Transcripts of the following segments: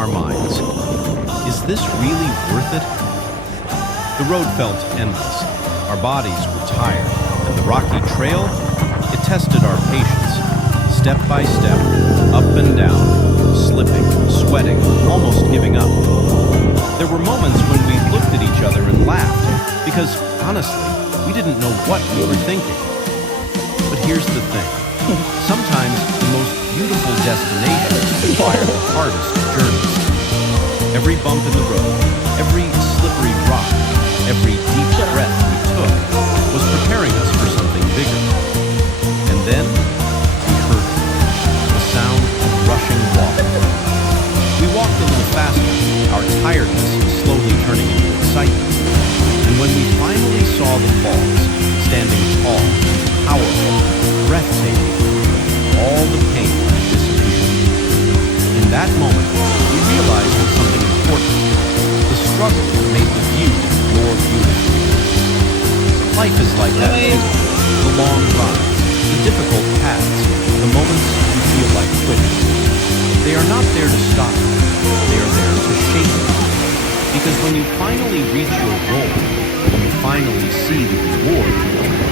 our minds. Is this really worth it? The road felt endless. Our bodies were tired, and the rocky trail, it tested our patience. Step by step, up and down, slipping, sweating, almost giving up. There were moments when we looked at each other and laughed, because, honestly, we didn't know what we were thinking. But here's the thing. Sometimes the most beautiful destinations require the hardest journeys. Every bump in the road, every slippery rock, every deep breath we took was preparing us for something bigger. And then we heard it, the sound of rushing water. We walked a little faster, our tiredness slowly turning into excitement. And when we finally saw the falls, standing tall, powerful, breathtaking, all the pain disappeared. In that moment, we realized something important. The struggle made the view more beautiful. Life is like that too. The long rides, the difficult paths, the moments you feel like quitting. They are not there to stop you. They are there to shape you. Because when you finally reach your goal, when you finally see the reward,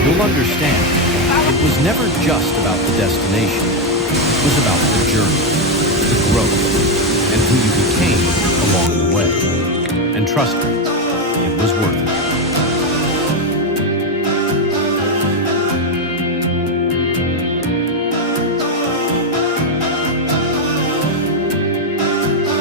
you'll understand it was never just about the destination. It was about the journey, the growth, and who you became along the way. And trust me, it was worth it.